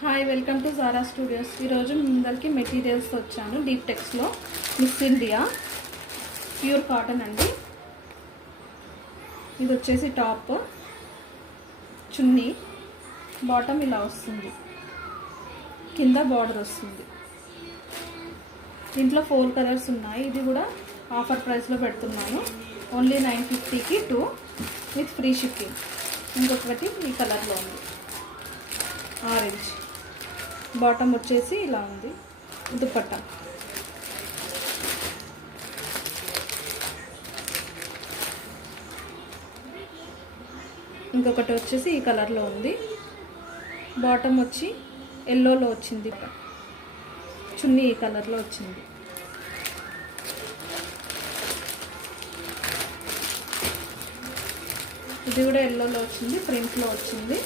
Hi, welcome to Zara studios. ఈరోజు ముందరికి materials వచ్చాను. డీప్ టెక్స్లో మిస్ ఇండియా ప్యూర్ కాటన్ అండి. ఇది వచ్చేసి టాప్, చున్నీ, బాటమ్ ఇలా వస్తుంది, కింద బార్డర్ వస్తుంది. దీంట్లో 4 కలర్స్ ఉన్నాయి. ఇది కూడా ఆఫర్ ప్రైస్లో పెడుతున్నాను. ఓన్లీ 950కి 2 విత్ ఫ్రీ షిప్పింగ్. ఇంకొకటి ఈ కలర్లో ఉంది, ఆరెంజ్. బాటమ్ వచ్చేసి ఇలా ఉంది, దుపట్టా. ఇంకొకటి వచ్చేసి ఈ కలర్లో ఉంది. బాటమ్ వచ్చి ఎల్లోలో వచ్చింది, చున్నీ ఈ కలర్లో వచ్చింది. ఇది కూడా ఎల్లోలో వచ్చింది, ప్రింట్లో వచ్చింది.